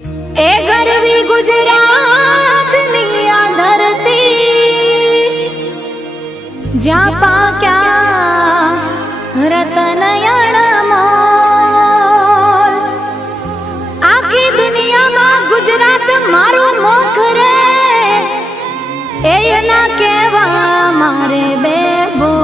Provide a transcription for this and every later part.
ए गरवी गुजरात निया धरती ज्या पाक्या रतन अणमोल आखी दुनिया में गुजरात मारू मुख रे ए ना केवा मारे बेबो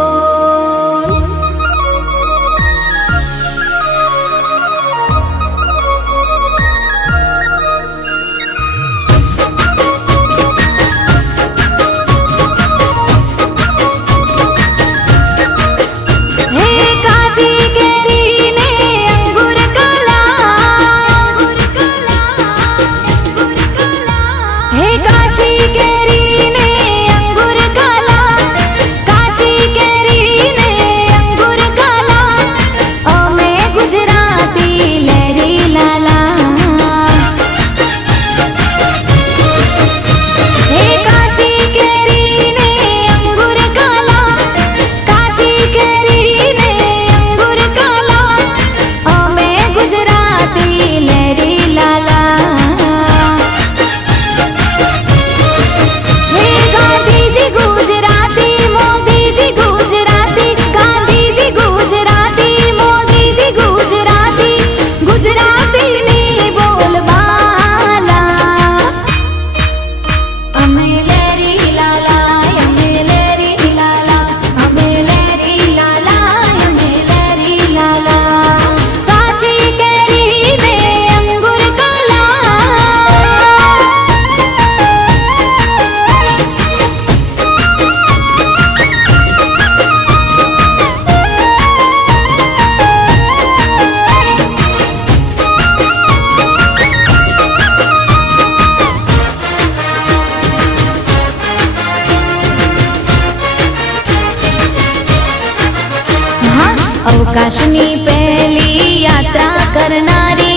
अवकाशनी पहली यात्रा करनारी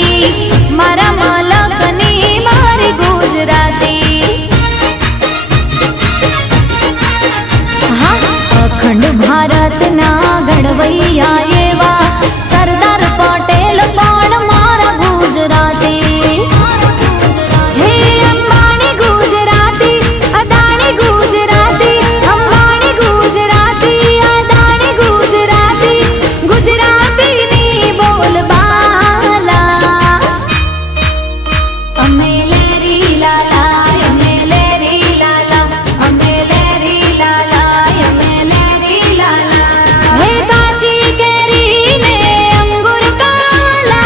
मारा मालकनी मारी गुजराती हाँ अखंड भारत ना घड़वैया एवा सरदार पटेल पण मारा गुजराती हे अंबानी गुजराती अदानी गुजराती अंबानी गुजराती अदानी गुजराती गुजराती नी बोल बाला अमे लेरी लाला अमे लेरी लाला अमे लेरी लाला अमे लेरी लाला हे काची केरी ने अंगूर काला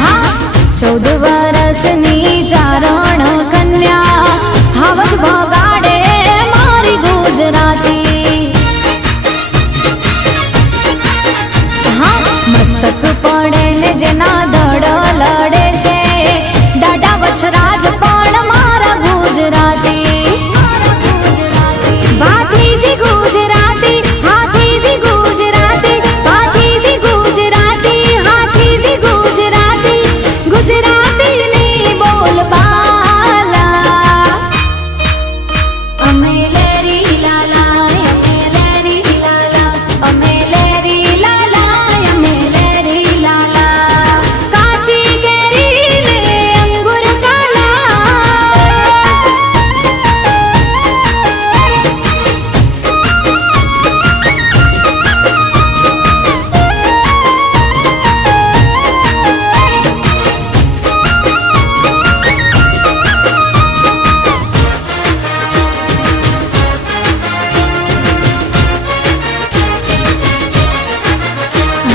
हाँ 14 वर्षनी चारण कन्या हावज भगाडे मारी गुजराती हाँ मस्तक पड़े ने जेना धड़ लड़े छे डाडा वछराज पण मारा गुजराती भातीजी गुजराती हाथीजी गुजराती भातीजी गुजराती हाथीजी गुजराती गुजराती नी बोल बाला अमे लेरी लाला अमे लेरी लाला अमे लेरी लाला अमे लेरी लाला काची केरी ने अंगूर काला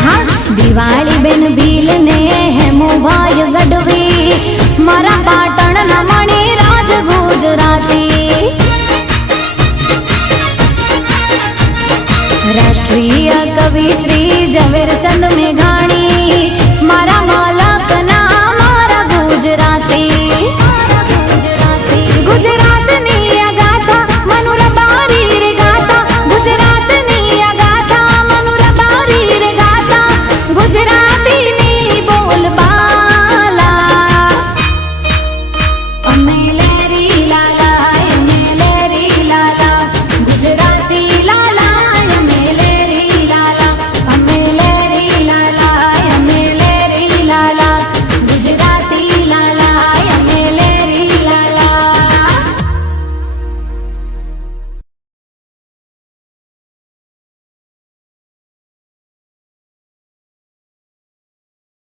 हाँ दिवाળી बेन भील ने हेमो भाई गढ़वी मारा पाटण ना मणि राज गुजराती राष्ट्रीय कवि श्री